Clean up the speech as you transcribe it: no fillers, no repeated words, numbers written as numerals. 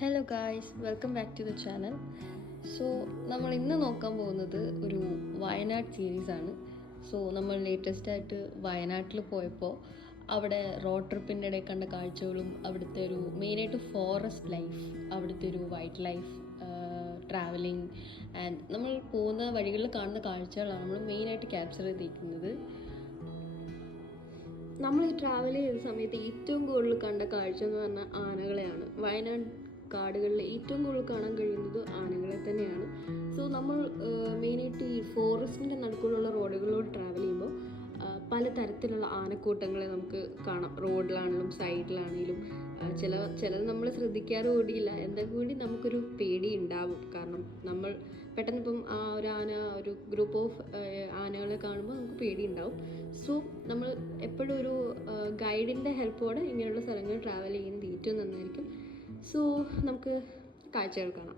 Hello guys, welcome back to the channel. So നമ്മൾ ഇന്ന് നോക്കാൻ പോകുന്നത് ഒരു വയനാട് സീരീസാണ്. സോ നമ്മൾ ലേറ്റസ്റ്റ് ആയിട്ട് വയനാട്ടിൽ പോയപ്പോൾ അവിടെ റോഡ് ട്രിപ്പിൻ്റെ ഇടയിൽ കണ്ട കാഴ്ചകളും അവിടുത്തെ ഒരു മെയിനായിട്ട് ഫോറസ്റ്റ് ലൈഫ്, അവിടുത്തെ ഒരു വൈൽഡ് ലൈഫ് ട്രാവലിംഗ് ആൻഡ് നമ്മൾ പോകുന്ന വഴികളിൽ കാണുന്ന കാഴ്ചകളാണ് നമ്മൾ മെയിനായിട്ട് ക്യാപ്ചർ ചെയ്തിരിക്കുന്നത്. നമ്മൾ ഈ ട്രാവൽ ചെയ്ത സമയത്ത് ഏറ്റവും കൂടുതൽ കണ്ട കാഴ്ച എന്ന് പറഞ്ഞാൽ ആനകളെയാണ്. വയനാട് കാടുകളിൽ ഏറ്റവും കൂടുതൽ കാണാൻ കഴിയുന്നത് ആനകളെ തന്നെയാണ്. സോ നമ്മൾ മെയിനായിട്ട് ഈ ഫോറസ്റ്റിൻ്റെ നടുക്കുള്ള റോഡുകളിലൂടെ ട്രാവൽ ചെയ്യുമ്പോൾ പലതരത്തിലുള്ള ആനക്കൂട്ടങ്ങളെ നമുക്ക് കാണാം. റോഡിലാണെങ്കിലും സൈഡിലാണെങ്കിലും ചിലത് നമ്മൾ ശ്രദ്ധിക്കാറ് കൂടിയില്ല, എന്നാൽ കൂടി നമുക്കൊരു പേടി ഉണ്ടാവും. കാരണം നമ്മൾ പെട്ടെന്ന് ഇപ്പം ഒരു ഗ്രൂപ്പ് ഓഫ് ആനകളെ കാണുമ്പോൾ നമുക്ക് പേടി ഉണ്ടാവും. സോ നമ്മൾ എപ്പോഴും ഒരു ഗൈഡിൻ്റെ ഹെൽപ്പോടെ ഇങ്ങനെയുള്ള സ്ഥലങ്ങളിൽ ട്രാവൽ ചെയ്യുന്നത് ഏറ്റവും നന്നായിരിക്കും. സോ നമുക്ക് കാഴ്ചകൾ കാണാം.